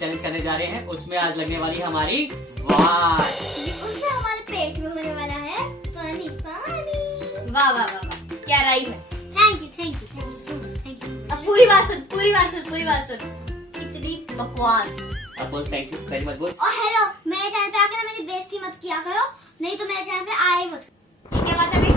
Challenge करने जा रहे हैं, उसमें आज लगने वाली है हमारी वाट। उसमें हमारे पेट में होने वाला है पानी पानी। वाह वाह वाह वाह, क्या राइम है। Thank you so much, thank you. अब पूरी बात सुन। इतनी बकवास। अब बोल थैंक यू वेरी मच बोल। और हेलो, मेरे चैनल पे आकर ना मेरी बेइज्जती मत किया करो, नहीं तो मेरे चैनल पे आए मत। ये क्या बात है अभी?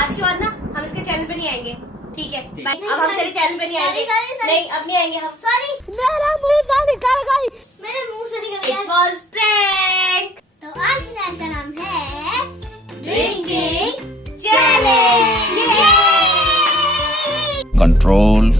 आज के बाद ना हम इसके चैनल पे नहीं आएंगे, ठीक है? ठीक। अब हम तेरे चैनल पे नहीं आएंगे। Sorry. नहीं, अब नहीं आएंगे हम। सॉरी, मेरा मुंह से निकल गई, मेरे मुंह से निकल It गया। was prank. तो आज के चैलेंज का नाम है ड्रिंकिंग चैलेंज। कंट्रोल।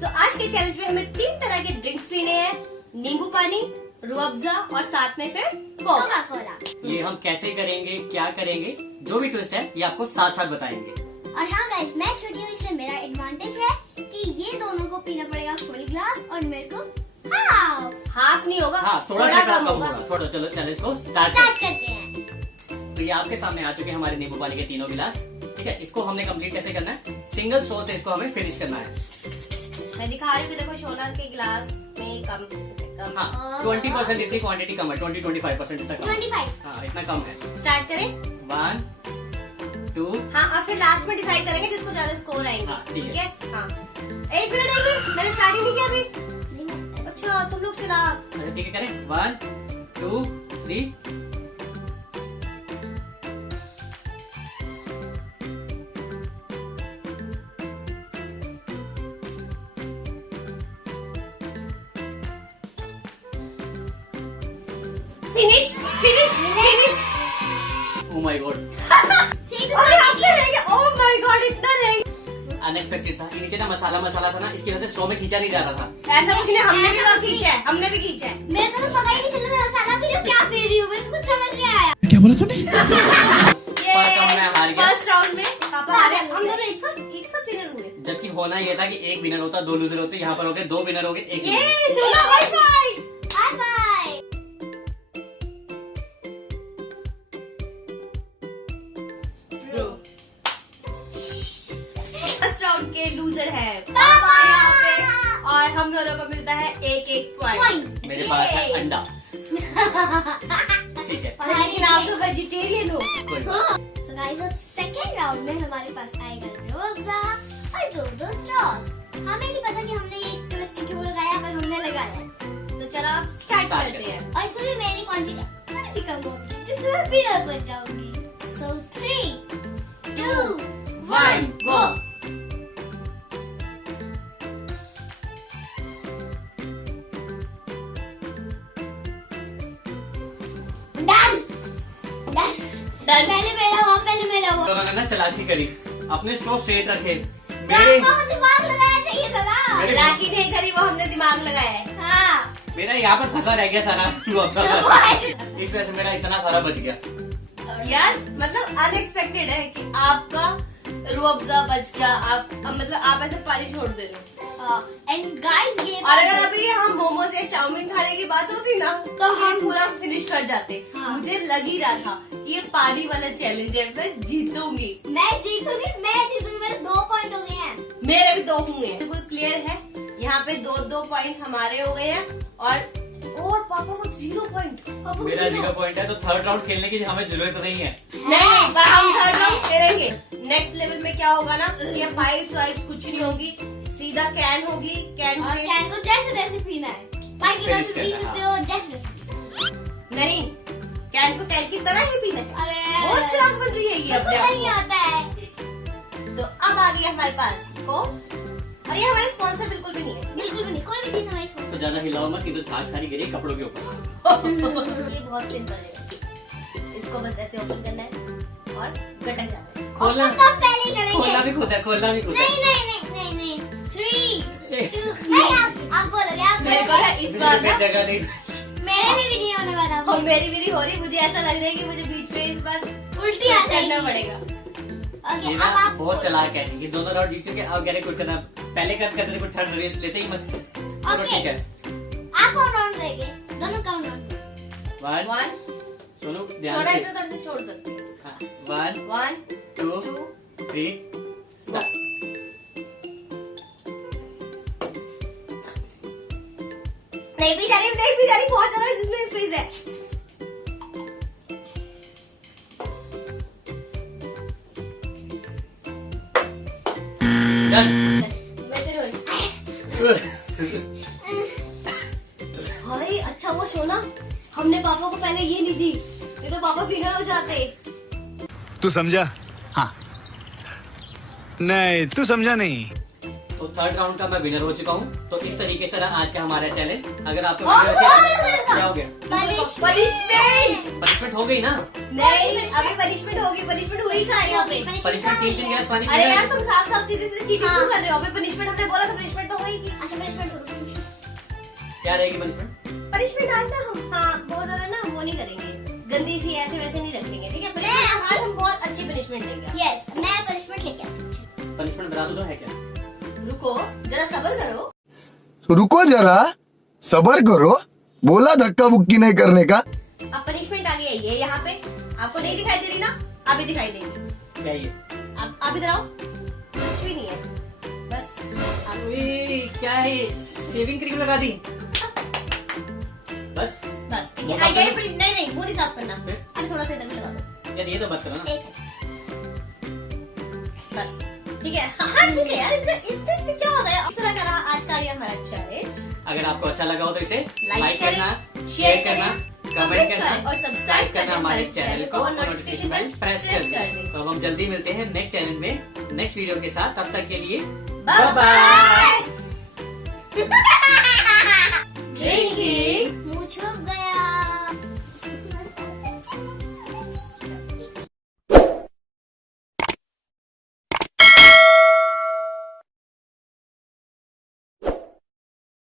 सो आज के चैलेंज में हमें 3 तरह के ड्रिंक्स पीने हैं, नींबू पानी, रूह अफ़ज़ा और साथ में फिर कोक। Coca Cola. ये हम कैसे करेंगे, क्या करेंगे, जो भी ट्विस्ट है ये आपको साथ साथ बताएंगे। और हाँ गाइस, मैं छोटी हूँ इसलिए मेरा एडवांटेज है कि ये दोनों को पीना पड़ेगा फुल ग्लास और मेरे को हाफ नहीं होगा, हाँ थोड़ा सा कम होगा। थोड़ा चलो चैलेंज को स्टार्ट करते हैं। तो ये आपके सामने आ चुके हैं हमारे नींबू पानी के तीनों गिलास, ठीक है? इसको हमने कंप्लीट कैसे करना है, सिंगल स्ट्रॉ से इसको हमें फिनिश करना है। मैं दिखा रही हूँ, देखो शोना के गिलास में कम। हाँ 20% इतनी क्वांटिटी कम है, 20-25% इतना कम है। 25। हाँ इतना कम है। स्टार्ट करें? 1 2 हाँ, और फिर लास्ट में डिसाइड करेंगे जिसको ज्यादा स्कोर आएंगे, हाँ, ठीक ठीक है। है? हाँ, एक मिनट, मैंने स्टार्टिंग नहीं किया अभी। अच्छा, तुम लोग चला। अच्छा ठीक है, करें 1 2 3। फिनिश। ओ माय गॉड, अरे आपने रह गया। ओह माय गॉड, इतना रह गया। अनएक्सपेक्टेड था। ये नीचे ना मसाला था ना, इसकी वजह से स्ट्रॉ में खींचा नहीं जा रहा था। ऐसा कुछ नहीं, हमने भी बहुत खींचा है, हमने भी खींचा है। मेरे को तो पता ही नहीं चला मैं मसाला पी रही हूँ क्या पी रही हूँ, मेरे को कुछ समझ नहीं आया। क्या बोला तूने? First round में हार गया। फर्स्ट राउंड में पापा हारे, हम दोनों एक साथ विनर हुए। जबकि होना ये था कि एक विनर होता, 2 लूजर होते। यहाँ पर हो गए 2 विनर हो गए, एक ये loser। शोना high five. Bye bye. First round के लूजर है पापा यहाँ पे, और हम दोनों को मिलता है एक पॉइंट। मेरे पास है अंडा, ठीक है? लेकिन आप तो वेजिटेरियन हो। कोई बात नहीं। So guys, अब सेकेंड राउंड में हमारे पास आएगा रूह अफ़ज़ा और 2 स्ट्रॉस। हमें नहीं पता कि हमने ये ट्विस्ट क्यों लगाया, पर हमने लगाया। तो चलो आप स्टार्ट करते हैं। और इसमें भी मेरी क्वांटिटी थोड़ी सी कम होगी, जिससे मैं विनर बन जाऊंगी। So 3 2 1 गो। डन। पहले मेरा वो। तो उन्होंने ना चालाकी करी, अपने स्ट्रॉ स्ट्रेट रखे। मेरे को दिमाग लगाया चाहिए था ना। मेरे- चालाकी नहीं करी, वो हमने दिमाग लगाया है। हाँ। मेरा यहाँ पर फंसा रह गया सारा इस वजह से मेरा इतना सारा बच गया। यार मतलब अनएक्सपेक्टेड है कि आपका रूह अफ़ज़ा बच गया। आप मतलब आप ऐसे पानी छोड़ दे रहे हो। एंड गाइस ये और अगर अभी हम मोमोज या चाउमीन खाने की बात होती ना, तो हम पूरा फिनिश कर जाते। हाँ। मुझे लग ही रहा था ये पानी वाला चैलेंज है, मैं जीतूंगी। मैं जीतूंगी, मेरे 2 पॉइंट हो गए हैं। मेरे भी 2 हुए। बिल्कुल क्लियर है, यहाँ पे 2 पॉइंट हमारे हो गए हैं और पापा को 0 पॉइंट। मेरा 0 पॉइंट है, तो थर्ड राउंड खेलने की हमें जरूरत नहीं है। नहीं, पर हम थर्ड राउंड खेलेंगे। नेक्स्ट लेवल में क्या होगा ना, ये पाइप्स वाइप्स कुछ नहीं होगी, सीधा कैन होगी। कैन और से कैन को जैसे पीना है, बाइक के बाद पी सकते हो जैसे। नहीं, कैन को कैन की तरह ही पीना है। अरे बहुत चालाक बन रही है ये अपने आप नहीं को। आता है। तो अब आ गई हमारे पास कोक, और ये हमारे स्पॉन्सर बिल्कुल भी नहीं है। बिल्कुल भी नहीं, कोई भी चीज हमारी तो ज्यादा हिलाओ मत, नहीं तो झाग सारी गिरी कपड़ों के ऊपर। ये बहुत सिंपल है, इसको बस ऐसे ओपन करना है और गटक जाना है। खोलना पहले ही करेंगे। खोलना भी खुद है, खोलना भी खुद है। नहीं 3 2 नहीं, आप बोलोगे, आप मेरे को बोलोगे। ना इस बार ना जगह नहीं। मेरे लिए भी नहीं होने वाला वो। मेरी भी हो रही, मुझे ऐसा लग रहा है कि मुझे बीच में इस बार उल्टी आ करना जाएगी। पड़ेगा। ओके, ये अब ना आप बहुत चालाक है, ये दोनों राउंड जीत चुके। अब कह रहे कुछ करना, पहले कर करते कुछ थर्ड लेते ही मत। चलो ओके। ठीक है, आप कौन राउंड लेंगे, दोनों कौन राउंड। 1 सुनो ध्यान छोटा से। इसमें थोड़ी सी छोड़ सकते हैं। हाँ, 1 1 2 2 3 स्टार्ट। नहीं भी जा रही, नहीं भी जा रही, बहुत ज्यादा इसमें स्पेस है। डन। वैसे नहीं हो रही। भाई अच्छा वो सोना, हमने पापा को पहले ये नहीं दी, नहीं तो पापा विनर हो जाते। तू समझा? हाँ। नहीं, तू समझा नहीं। तो थर्ड राउंड का मैं विनर हो चुका हूँ। तो इस तरीके से रहा आज का हमारा चैलेंज। अगर आपको क्या हो गया? पनिशमेंट पनिशमेंट हो गई ना? नहीं, अभी पनिशमेंट होगी। पनिशमेंट हुई कहाँ है यहाँ पे? पनिशमेंट 3 गिलास पानी अरे पीना यार है। तुम साफ साफ सीधे सीधे चीटिंग क्यों कर रहे हो? अभी पनिशमेंट हमने बोला तो पनिशमेंट तो होगी। अच्छा पनिशमेंट क्या रहेगी पनिशमेंट? पनिशमेंट आज ना हम बहुत ज्यादा ना वो नहीं करेंगे, गंदी सी ऐसे वैसे नहीं रखेंगे, ठीक है? आज हम बहुत अच्छी पनिशमेंट देंगे। यस मैं पनिशमेंट लेके आती हूँ। पनिशमेंट बता दो है क्या? रुको जरा सब्र करो। रुको जरा, सबर करो। बोला धक्का बुक्की नहीं करने का। अब पनिशमेंट आ गई है ये यहाँ पे, आपको नहीं दिखाई दे रही ना? अभी दिखाई देगी। क्या ये? आप इधर आओ, कुछ भी नहीं है, बस अरे क्या है? शेविंग क्रीम लगा दी बस। बस ठीक है। नहीं मुंह नहीं साफ करना। फिर? अरे थोड़ा सा इधर भी लगा दो, यार ये तो मत करो ना। एक सेकंड। बस ठीक है। हाँ ठीक है यार, इतने से क्या होता है? इस तरह का रहा आज का ये हमारा चैलेंज। अगर आपको अच्छा लगा हो तो इसे लाइक लाइक करें, करना, शेयर शेयर करना, कमेंट करना और सब्सक्राइब करना हमारे चैनल को और नोटिफिकेशन नोटिफिकेशन बेल प्रेस कर कर दें। दें। तो अब हम जल्दी मिलते हैं नेक्स्ट चैनल में नेक्स्ट वीडियो के साथ। तब तक के लिए बाय बाय। बाय। ड्रिंकिंग